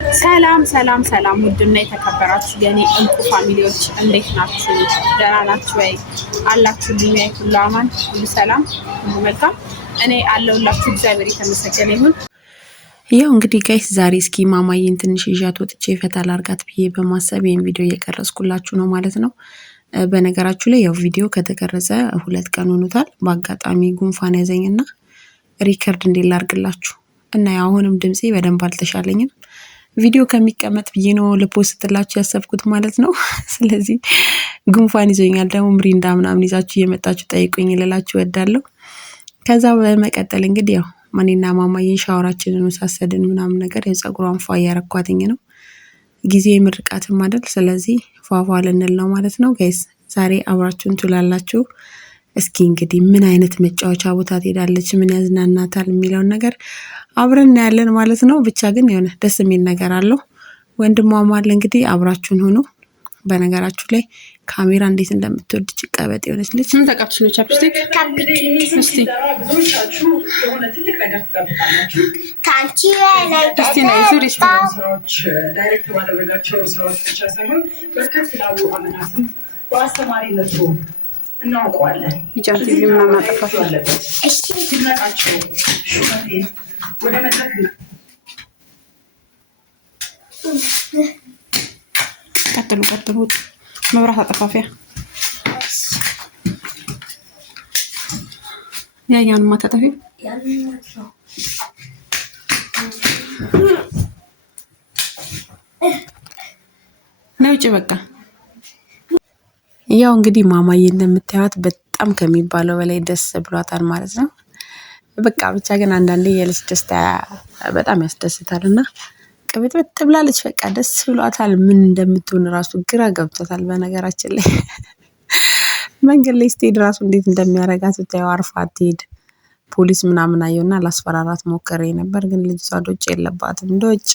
ሰላም ሰላም ሰላም ውድና የተከበራችሁ የኔ እንቁ ፋሚሊዎች እንዴት ናችሁ? ደህና ናችሁ ወይ? አላችሁልኝ ወይ? ሁሉ አማን፣ ሁሉ ሰላም፣ ሁሉ መልካም። እኔ አለሁላችሁ። እግዚአብሔር የተመሰገነ ይሁን። ያው እንግዲህ ጋይስ ዛሬ እስኪ ማማዬን ትንሽ ይዣት ወጥቼ ፈታ ላርጋት ብዬ በማሰብ ይሄን ቪዲዮ እየቀረጽኩላችሁ ነው ማለት ነው። በነገራችሁ ላይ ያው ቪዲዮ ከተቀረጸ 2 ቀን ሆኖታል። በአጋጣሚ ጉንፋን ያዘኝና ሪከርድ እንዴት ላርግላችሁ እና አሁንም ድምጼ በደንብ አልተሻለኝም። ቪዲዮ ከሚቀመጥ ብዬ ነው ልፖስትላችሁ ያሰብኩት ማለት ነው። ስለዚህ ጉንፋን ይዞኛል፣ ደግሞ ምሪንዳ ምናምን ይዛችሁ እየመጣችሁ ጠይቁኝ ልላችሁ እወዳለሁ። ከዛ በመቀጠል እንግዲህ ያው እኔና ማማዬ ሻወራችንን ወሳሰድን ምናምን ነገር የፀጉሯን ፏ እያረኳትኝ ነው። ጊዜ ምርቃትም አይደል? ስለዚህ ፏፏ ልንል ነው ማለት ነው። ጋይስ ዛሬ አብራችሁን ትውላላችሁ። እስኪ እንግዲህ ምን አይነት መጫወቻ ቦታ ትሄዳለች፣ ምን ያዝናናታል የሚለውን ነገር አብረን እናያለን ማለት ነው። ብቻ ግን የሆነ ደስ የሚል ነገር አለው። ወንድሟም አለ እንግዲህ አብራችሁን ሆኖ። በነገራችሁ ላይ ካሜራ እንዴት እንደምትወድ ጭቀበጥ የሆነች ልጅ። ምን ተቀብሽ ነው? ቻፕስቲክ እስቲ ካንቺ ላይ እስቲ ነው ዙሪሽ ስራዎች ዳይሬክት ባደረጋቸው ስራዎች ብቻ ሳይሆን በርከት ላሉ አመታትም በአስተማሪነቱ እናውቀዋለን። ይጫን ቲቪ ምናምን አጠፋት አለበት ሲመጣቸው ሹመቴን ወደ መድረክ ቀጥሉ። መብራት አጠፋፊያ ያያንማ ተጠፊ ነው ውጪ በቃ። ያው እንግዲህ ማማዬ እንደምታዩት በጣም ከሚባለው በላይ ደስ ብሏታል ማለት ነው። በቃ ብቻ ግን አንዳንዴ የልጅ ደስታ በጣም ያስደስታልና ቅብጥብጥ ብላለች። በቃ ደስ ብሏታል። ምን እንደምትሆን ራሱ ግራ ገብቷታል። በነገራችን ላይ መንገድ ላይ ስትሄድ ራሱ እንዴት እንደሚያረጋት ብታየው። አርፋ አትሄድ። ፖሊስ ምናምን አየውና ላስፈራራት ሞከሬ ነበር፣ ግን ልጅቷ ዶጭ የለባትም ዶጭ።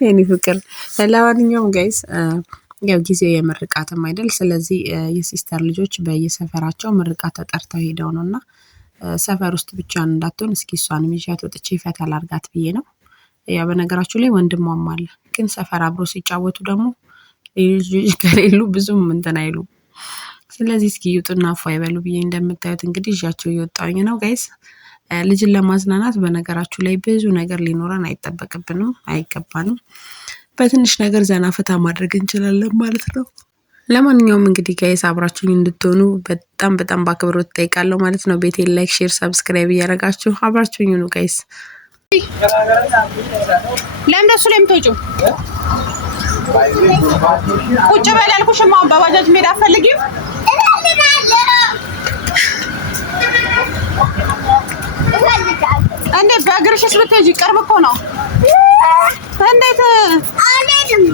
የኔ ፍቅር ለማንኛውም ጋይስ ያው ጊዜው የምርቃትም አይደል? ስለዚህ የሲስተር ልጆች በየሰፈራቸው ምርቃት ተጠርተው ሄደው ነውና ሰፈር ውስጥ ብቻ እንዳትሆን እስኪ እሷን ይዣት ወጥቼ ፈታ ላርጋት ብዬ ነው። ያው በነገራችሁ ላይ ወንድሟም አለ፣ ግን ሰፈር አብሮ ሲጫወቱ ደግሞ ልጆች ከሌሉ ብዙም እንትን አይሉ። ስለዚህ እስኪ ይውጡና አፏ ይበሉ ብዬ እንደምታዩት እንግዲህ ይዣቸው እየወጣሁኝ ነው ጋይስ። ልጅን ለማዝናናት በነገራችሁ ላይ ብዙ ነገር ሊኖረን አይጠበቅብንም፣ አይገባንም። በትንሽ ነገር ዘና ፈታ ማድረግ እንችላለን ማለት ነው። ለማንኛውም እንግዲህ ጋይስ አብራችሁኝ እንድትሆኑ በጣም በአክብሮት እጠይቃለሁ ማለት ነው። ቤቴን ላይክ፣ ሼር፣ ሰብስክራይብ እያደረጋችሁ አብራችሁኝ ሁኑ ጋይስ። ለምንደሱ ላይ የምትወጪው ቁጭ በል ያልኩሽማ። በባጃጅ መሄድ አትፈልጊም እንዴ? በእግርሽስ ብትሄጂ ቅርብ እኮ ነው። እንዴት አልሄድም።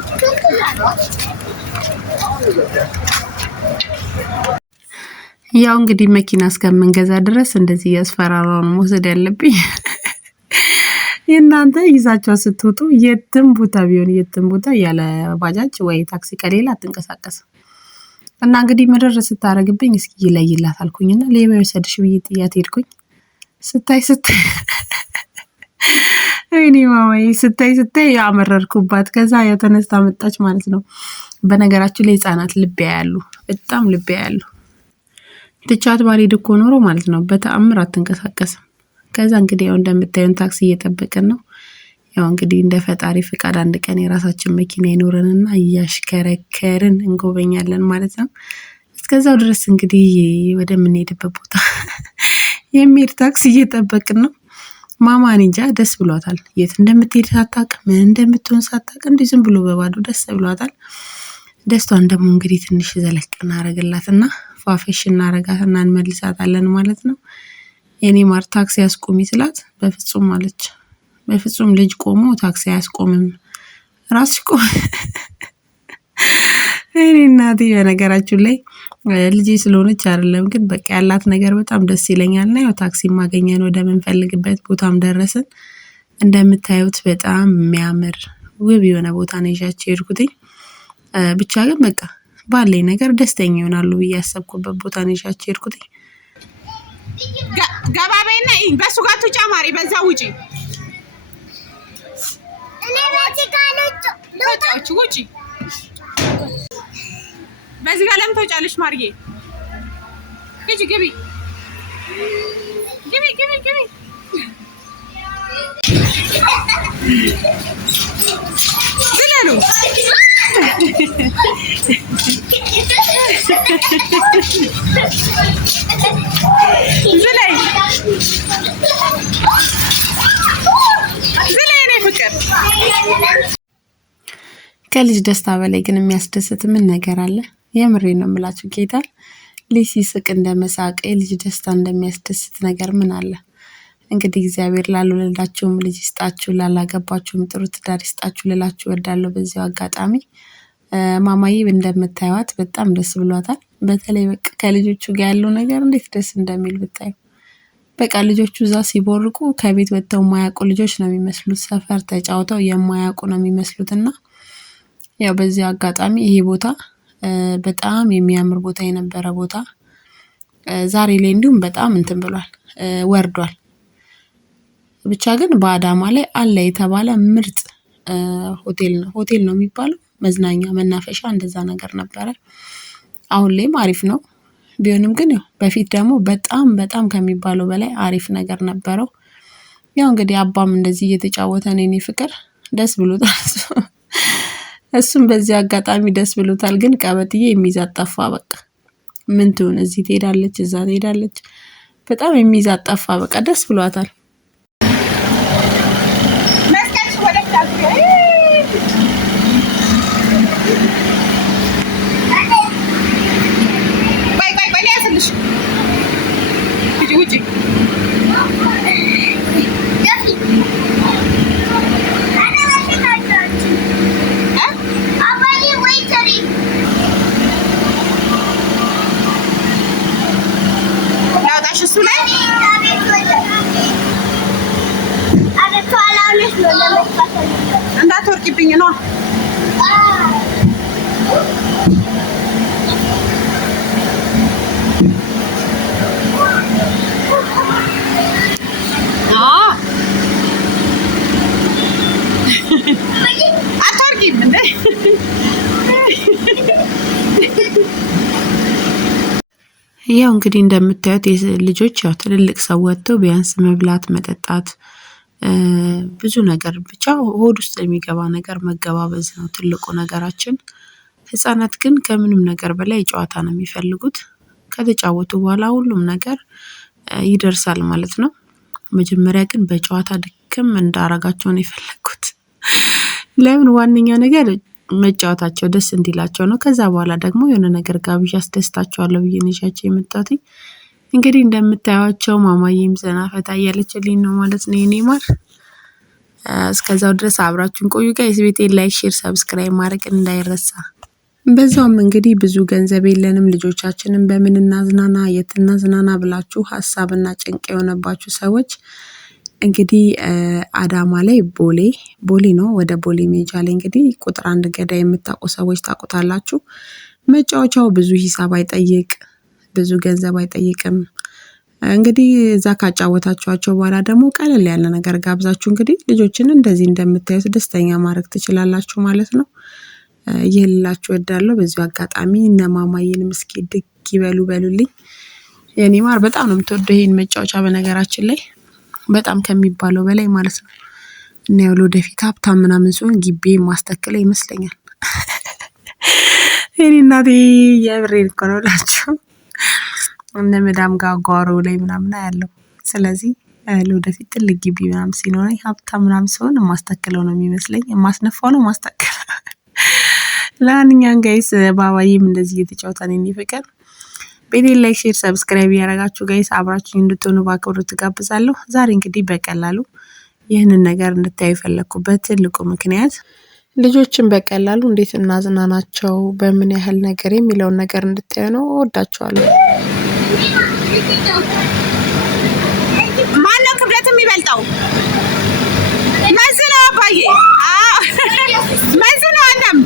ያው እንግዲህ መኪና እስከምንገዛ ድረስ እንደዚህ ያስፈራራው ነው መውሰድ ያለብኝ። የእናንተ ይዛቸው ስትወጡ የትም ቦታ ቢሆን የትም ቦታ ያለ ባጃጅ ወይ ታክሲ ከሌላ አትንቀሳቀስም። እና እንግዲህ ምድር ስታረግብኝ እስኪ ይለይላት አልኩኝና ለየማ ወሰድሽ ብዬ ጥያት ሄድኩኝ። ስታይ እኔ ማማዬ ስታይ ያመረርኩባት። ከዛ ያው ተነስታ መጣች ማለት ነው። በነገራችሁ ላይ ህፃናት ልብ ያያሉ፣ በጣም ልብ ያያሉ። ትቻት ባልሄድ እኮ ኖሮ ማለት ነው በተአምር አትንቀሳቀስም። ከዛ እንግዲህ ያው እንደምታዩን ታክሲ እየጠበቅን ነው። ያው እንግዲህ እንደ ፈጣሪ ፍቃድ አንድ ቀን የራሳችን መኪና ይኖረንና እያሽከረከርን እንጎበኛለን ማለት ነው። እስከዛው ድረስ እንግዲህ ወደምንሄድበት ቦታ የሚሄድ ታክሲ እየጠበቅን ነው። ማማ እንጃ ደስ ብሏታል። የት እንደምትሄድ ሳታውቅ ምን እንደምትሆን ሳታውቅ እንዲህ ዝም ብሎ በባዶ ደስ ብሏታል። ደስቷን ደግሞ እንግዲህ ትንሽ ዘለቅ እናረግላትና ፏፈሽ እናረጋትና እንመልሳታለን ማለት ነው። የኔ ማር ታክሲ አስቆሚ ስላት በፍጹም አለች። በፍጹም ልጅ ቆሞ ታክሲ አያስቆምም፣ ራስ ቆም። እኔ እናቴ በነገራችሁ ላይ ልጅ ስለሆነች አይደለም፣ ግን በቃ ያላት ነገር በጣም ደስ ይለኛልና ያው ታክሲ ማገኘን ወደ ምንፈልግበት ቦታም ደረስን። እንደምታዩት በጣም የሚያምር ውብ የሆነ ቦታ ነው ይዣቸው ሄድኩትኝ። ብቻ ግን በቃ ባለኝ ነገር ደስተኛ ይሆናሉ ብዬ ያሰብኩበት ቦታ ነው ይዣቸው ሄድኩትኝ። ገባበይና በሱ ጋር ተጫማሪ በዛ ውጪ ተጫወች ውጪ በዚህ ጋር ለምን ተጫለሽ ማርዬ ግቢ ግቢ ግቢ ግቢ ግቢ ዝለሉ ዝለይ ዝለይ እኔ ፍቅር ከልጅ ደስታ በላይ ግን የሚያስደስት ምን ነገር አለ? የምሬ ነው የምላችሁ ጌታ ልጅ ሲስቅ እንደመሳቅ የልጅ ደስታ እንደሚያስደስት ነገር ምን አለ? እንግዲህ እግዚአብሔር ላልወለዳችሁም ልጅ ይስጣችሁ፣ ላላገባችሁም ጥሩ ትዳር ይስጣችሁ ልላችሁ እወዳለሁ። በዚሁ አጋጣሚ ማማዬ እንደምታዩት በጣም ደስ ብሏታል። በተለይ በቃ ከልጆቹ ጋር ያለው ነገር እንዴት ደስ እንደሚል ብታዩ። በቃ ልጆቹ እዛ ሲቦርቁ ከቤት ወጥተው የማያውቁ ልጆች ነው የሚመስሉት። ሰፈር ተጫውተው የማያውቁ ነው የሚመስሉትና ያው በዚህ አጋጣሚ ይሄ ቦታ በጣም የሚያምር ቦታ የነበረ ቦታ ዛሬ ላይ እንዲሁም በጣም እንትን ብሏል ወርዷል። ብቻ ግን በአዳማ ላይ አለ የተባለ ምርጥ ሆቴል ነው የሚባለው መዝናኛ መናፈሻ እንደዛ ነገር ነበረ። አሁን ላይም አሪፍ ነው ቢሆንም ግን ያው በፊት ደግሞ በጣም ከሚባለው በላይ አሪፍ ነገር ነበረው። ያው እንግዲህ አባም እንደዚህ እየተጫወተ ነው የኔ ፍቅር ደስ ብሎታል። እሱም በዚህ አጋጣሚ ደስ ብሎታል። ግን ቀበጥዬ የሚይዛት ጠፋ። በቃ ምን ትሁን እዚህ ትሄዳለች እዛ ትሄዳለች። በጣም የሚይዛት ጠፋ። በቃ ደስ ብሏታል። እንዳትወርቂብኝ ነው። አትወርቂም እንዴ? ያው እንግዲህ እንደምታዩት ልጆች ያው ትልልቅ ሰው ወጥተው ቢያንስ መብላት መጠጣት ብዙ ነገር ብቻ ሆድ ውስጥ የሚገባ ነገር መገባበዝ ነው ትልቁ ነገራችን። ህፃናት ግን ከምንም ነገር በላይ ጨዋታ ነው የሚፈልጉት። ከተጫወቱ በኋላ ሁሉም ነገር ይደርሳል ማለት ነው። መጀመሪያ ግን በጨዋታ ድክም እንዳረጋቸው ነው የፈለኩት። ለምን ዋነኛ ነገር መጫወታቸው ደስ እንዲላቸው ነው። ከዛ በኋላ ደግሞ የሆነ ነገር ጋብዣ አስደስታቸዋለሁ ብዬ ነው ይዣቸው የመጣሁት። እንግዲህ እንደምታዩዋቸው ማማዬም ዘና ፈታ እያለችልኝ ነው ማለት ነው የኔ ማር። እስከዛው ድረስ አብራችሁን ቆዩ ጋይስ። ቤቴን ላይክ፣ ሼር፣ ሰብስክራይብ ማድረግ እንዳይረሳ። በዛውም እንግዲህ ብዙ ገንዘብ የለንም ልጆቻችንን በምን እናዝናና የት እናዝናና ብላችሁ ሀሳብና ጭንቅ የሆነባችሁ ሰዎች እንግዲህ አዳማ ላይ ቦሌ ነው ወደ ቦሌ ሜጃ ላይ እንግዲህ ቁጥር 1 ገዳ የምታውቁ ሰዎች ታውቁታላችሁ። መጫወቻው ብዙ ሂሳብ አይጠይቅ ብዙ ገንዘብ አይጠይቅም። እንግዲህ እዛ ካጫወታችኋቸው በኋላ ደግሞ ቀለል ያለ ነገር ጋብዛችሁ እንግዲህ ልጆችን እንደዚህ እንደምታዩት ደስተኛ ማድረግ ትችላላችሁ ማለት ነው። ይልላችሁ እወዳለሁ። በዚሁ አጋጣሚ እነ ማማዬንም እስኪ ድግ ይበሉ በሉልኝ። የኔ ማር በጣም ነው የምትወደው ይሄን መጫወቻ በነገራችን ላይ በጣም ከሚባለው በላይ ማለት ነው። እና ያው ወደፊት ሀብታም ምናምን ሲሆን ግቢ ማስተከለ ይመስለኛል። የኔ እናቴ የብሬን እኮ ነው እላችሁ እነ መዳም ጋር ጓሮ ላይ ምናምን ያለው። ስለዚህ ለወደፊት ትልቅ ግቢ ምናምን ሲኖረኝ ሀብታም ምናምን ሲሆን ማስተከለው ነው የሚመስለኝ። ማስነፋው ነው ማስተከለው። ለማንኛውም ጋይስ ባባዬም እንደዚህ እየተጫወተ ነው የሚፈቀር። ቤቴን ላይክ፣ ሼር፣ ሰብስክራይብ ያደረጋችሁ ጋይስ አብራችሁ እንድትሆኑ በአክብሮት ተጋብዛለሁ። ዛሬ እንግዲህ በቀላሉ ይህንን ነገር እንድታዩ የፈለኩበት ትልቁ ምክንያት ልጆችን በቀላሉ እንዴት እናዝናናቸው በምን ያህል ነገር የሚለውን ነገር እንድታዩ ነው። እወዳችኋለሁ። ማነው ክብደት የሚበልጠው? መዝነው አባዬ መዝነው አንተም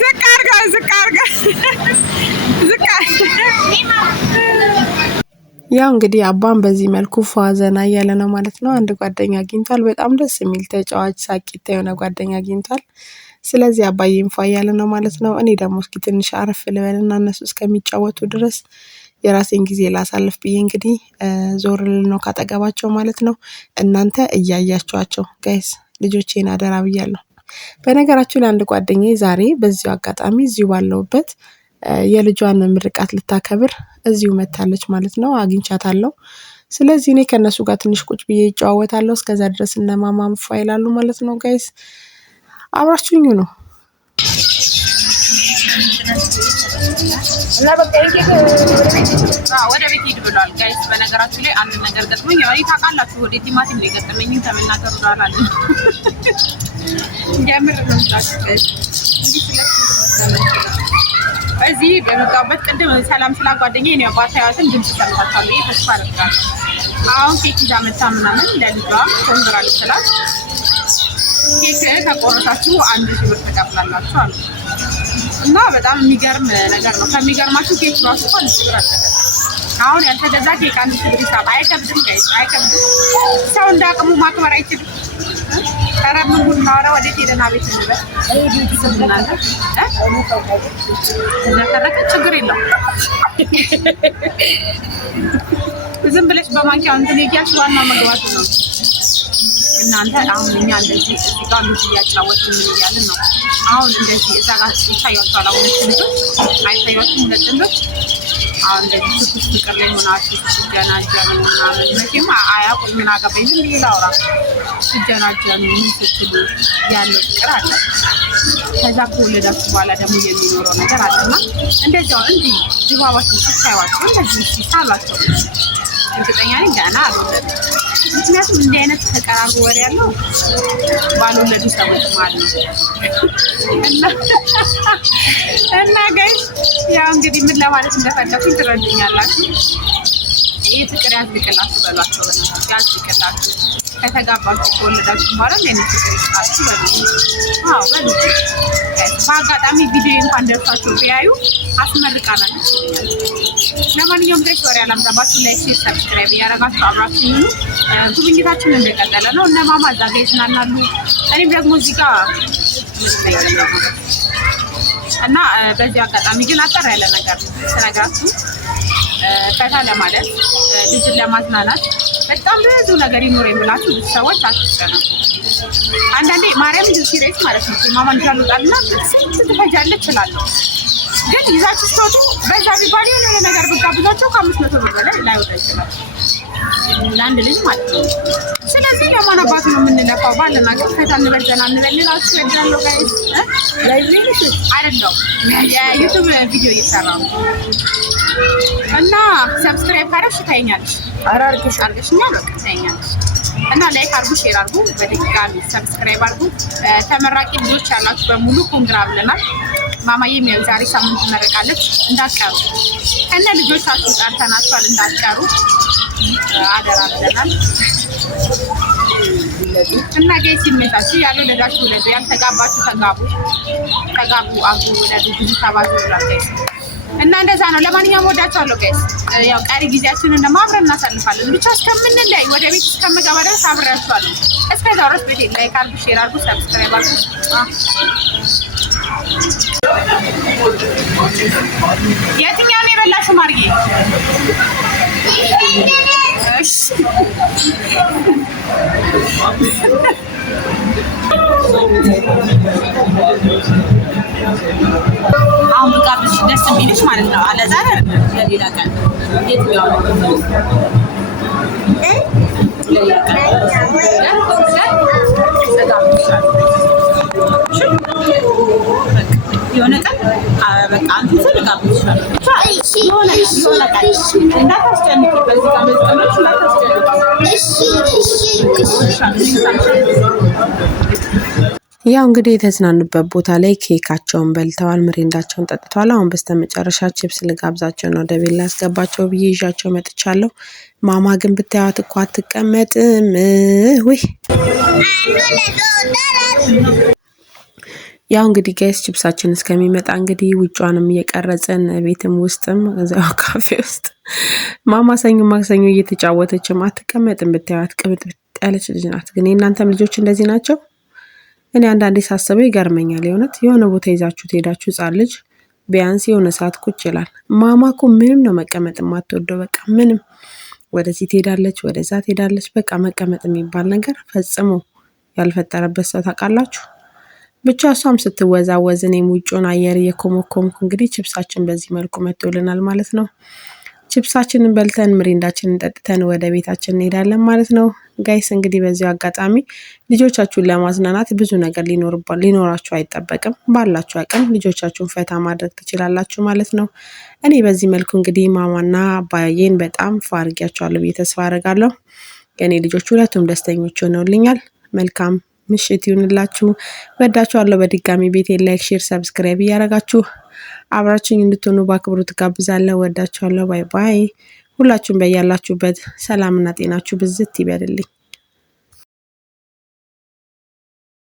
ዝቅ አድርገው ያው እንግዲህ አባን በዚህ መልኩ ፏዘና እያለ ነው ማለት ነው። አንድ ጓደኛ አግኝቷል። በጣም ደስ የሚል ተጫዋች ሳቂታ የሆነ ጓደኛ አግኝቷል። ስለዚህ አባዬም ፏ እያለ ነው ማለት ነው። እኔ ደግሞ እስኪ ትንሽ አረፍ ልበልና እነሱ እስከሚጫወቱ ድረስ የራሴን ጊዜ ላሳልፍ ብዬ እንግዲህ ዞር ልል ነው ካጠገባቸው ማለት ነው። እናንተ እያያችኋቸው ጋይስ ልጆቼን አደራ ብያለሁ። በነገራችሁ ላይ አንድ ጓደኛዬ ዛሬ በዚሁ አጋጣሚ እዚሁ ባለውበት የልጇን ምርቃት ልታከብር እዚሁ መታለች ማለት ነው። አግኝቻታለሁ። ስለዚህ እኔ ከነሱ ጋር ትንሽ ቁጭ ብዬ እጫወታለሁ። እስከዛ ድረስ እነ ማማም ፏ ይላሉ ማለት ነው። ጋይስ አብራችሁኝ ነው። እና በቃ ወደ ቤት ሂድ ብሏል። ጋይስ በነገራችሁ ላይ አንድ ነገር ገጥሞኝ ያው ታውቃላችሁ ወደ ቲማቲም ላይ ገጠመኝ ተመናገሩ ዳላል እንዲያምር ነው ታስቀስ እዚህ በመጣበት ቅድም ሰላም ስላ ጓደኛዬ ነው ባታያትን ድምጽ ሰምታችኋል። ይሄ ተስፋ አደርጋለሁ። አሁን ኬክ ይዛ መጣ ምናምን ለልጇ ኮንግራ ልትላት ኬክ ከቆረጣችሁ 1000 ብር ተቀብላላችሁ አሉ። እና በጣም የሚገርም ነገር ነው። ከሚገርማችሁ ኬክ ራሱ እንኳን ብር አልተገዛም። አሁን ያልተገዛ ኬክ 1000 ብር ይሳብ አይከብድም ጋይስ፣ አይከብድም። ሰው እንዳቅሙ ማክበር አይችልም። ተረምን ሁሉ ማውራ ወደ ሄደና ቤት እንበል ቤት ይሰብናል ለተረከ ችግር የለው። ዝም ብለሽ በማንኪያ እንትን ይያሽ ዋና መግባቱ ነው። እናንተ አሁን እኛ እንደዚህ ጋር እያጫወትን ምን እያልን ነው? አሁን እንደዚህ እዛ ጋር ይታያችኋል። አሁን ልጆች አይታያችሁም? ሁለት ልጆች አሁን እንደዚህ ትኩስ ፍቅር ላይ ሆናችሁ ስትጀናጀኑ ምናምን መቼም አያውቁም። ምን አገባኝ ዝም ብዬ ላውራ። ስትጀናጀኑ ምን ስትሉ ያለው ፍቅር አለ። ከዛ ከወለዳችሁ በኋላ ደግሞ የሚኖረው ነገር አለና እንደዚያው እንዲህ ድባባችሁ ስታዩዋቸው እንደዚህ ሲሳሏቸው እርግጠኛ ነኝ ገና አልወለዱም። ምክንያቱም እንዲህ አይነት ተቀራርቦ ወሬ ያለው ባልወለዱ ሰዎች ማለት ነው። እና ጋይስ ያው እንግዲህ ምን ለማለት እንደፈለኩኝ ትረዱኛላችሁ። ይሄ ፍቅር ያዝልቅላችሁ በሏቸው። ያዝልቅላችሁ ከተጋባችሁ ከወለዳችሁ በኋላ ለኔ ፍቅር ይስጣችሁ በሉ። አዎ በሉ። በአጋጣሚ ቪዲዮ እንኳን ደርሳችሁ ቢያዩ አስመርቃናለች። ለማንኛውም ጋይስ ወሬ አላምዛባችሁ። ላይክ፣ ሼር፣ ሰብስክራይብ እያደረጋችሁ አብራችሁ ሁኑ። ጉብኝታችን እንደቀጠለ ነው። እነ ማማ እዛ ጋር ይዝናናሉ። እኔም ደግሞ እዚህ ጋር እና በዚህ አጋጣሚ ግን አጠር ያለ ነገር ስነግራችሁ ፈታ ለማለት ልጅን ለማዝናናት በጣም ብዙ ነገር ይኖር የምላችሁ ብዙ ሰዎች አትጨነቁ። አንዳንዴ ማርያም ሲሪየስ ማለት ነው ማማን ጃሉጣልና ስንት ትፈጃለች እላለሁ። ግን ይዛችሁ ስትወጡ በዛ ቢባል የሆነ ነገር ብጋብዛቸው ከ500 ብር በላይ ላይወጣ ይችላል ለአንድ ልጅ ማለት ነው። ስለዚህ ለማን አባቱ ነው የምንለፋው? ባለና ከፈታ እንበልና እንበልላችሁ እወዳለሁ ጋይስ። አይደለም የዩቲዩብ ቪዲዮ እየሰራ ነው እና ሰብስክራይብ ካደረግሽ ታይኛለሽ። አርገሽኛ በቃ ታይኛለሽ። እና ላይክ አድርጉ፣ ሼር አድርጉ፣ በድጋሚ ሰብስክራይብ አድርጉ። ተመራቂ ልጆች ያላችሁ በሙሉ ኮንግራ ብለናል። ማማዬም ያው ዛሬ ሳምንት መረቃለች እንዳትቀሩ። ከነ ልጆቻችሁ ጠርተናችኋል እንዳትቀሩ አደራ ብለናል። እና ጋይስ ይመጣችሁ ያልወለዳችሁ ወለዱ፣ ያልተጋባችሁ ተጋቡ፣ አግቡ፣ ወለዱ፣ ብዙ ተባዙ ብሏል ጋይስ። እና እንደዛ ነው። ለማንኛውም ወዳችኋለሁ ጋይስ። ያው ቀሪ ጊዜያችንን ደግሞ አብረን እናሳልፋለን። ብቻ እስከምንለያይ ወደ ቤት እስከምገባ ድረስ አብሬያችኋለሁ። እስከዛው ድረስ ቤቴ ላይክ አድርጉ፣ ሼር አድርጉ፣ ሰብስክራይብ አድርጉ። የትኛውን የበላሽው ማርዬ? እሺ አሁን ብጋብዝሽ ደስ የሚልሽ ማለት ነው። አለዛ ለሌላ ቀን የትኛው ለሌላ ቀን የሆነ ቀን በቃ አንተ ስለጋብዝሻል የሆነ ቀን እንዳታስጨንቂ፣ በዚህ ጋር መዝቀመች እንዳታስጨንቂ። ያው እንግዲህ የተዝናኑበት ቦታ ላይ ኬካቸውን በልተዋል፣ ምሪንዳቸውን ጠጥተዋል። አሁን በስተመጨረሻ ቺፕስ ልጋብዛቸው ነው ወደ ቤት ላስገባቸው ብዬ ይዣቸው መጥቻለሁ። ማማ ግን ብታያት እኮ አትቀመጥም። ውይ ያው እንግዲህ ጋይስ ቺፕሳችን እስከሚመጣ እንግዲህ ውጫንም እየቀረጽን ቤትም ውስጥም እዛው ካፌ ውስጥ ማማ ሰኞ ማክሰኞ እየተጫወተችም አትቀመጥም ብታያት ቅብጥብጥ ያለች ልጅ ናት። ግን የእናንተም ልጆች እንደዚህ ናቸው? እኔ አንዳንዴ ሳስበው ይገርመኛል። የሆነ ቦታ ይዛችሁ ትሄዳችሁ ህጻን ልጅ ቢያንስ የሆነ ሰዓት ቁጭ ይላል። ማማ እኮ ምንም ነው መቀመጥ የማትወደው። በቃ ምንም ወደዚህ ትሄዳለች፣ ወደዛ ትሄዳለች። በቃ መቀመጥ የሚባል ነገር ፈጽሞ ያልፈጠረበት ሰው ታውቃላችሁ? ብቻ እሷም ስትወዛወዝ እኔም ውጭውን አየር እየኮመኮምኩ እንግዲህ ቺፕሳችን በዚህ መልኩ መጥቶልናል ማለት ነው። ቺፕሳችንን በልተን ምሪንዳችንን ጠጥተን ወደ ቤታችን እንሄዳለን ማለት ነው። ጋይስ እንግዲህ በዚህ አጋጣሚ ልጆቻችሁን ለማዝናናት ብዙ ነገር ሊኖራችሁ አይጠበቅም። ባላችሁ አቅም ልጆቻችሁን ፈታ ማድረግ ትችላላችሁ ማለት ነው። እኔ በዚህ መልኩ እንግዲህ ማማና አባዬን በጣም ፋርጊያቸዋለሁ ብዬ ተስፋ አደርጋለሁ። የኔ ልጆች ሁለቱም ደስተኞች ሆነውልኛል። መልካም ምሽት ይሁንላችሁ። ወዳችኋለሁ። በድጋሚ ቤቴን ላይክ፣ ሼር፣ ሰብስክራይብ እያደረጋችሁ አብራችሁኝ እንድትሆኑ በአክብሮት ጋብዛለሁ። ወዳችኋለሁ። ባይ ባይ። ሁላችሁም በያላችሁበት ሰላምና ጤናችሁ ብዝት ይበልልኝ።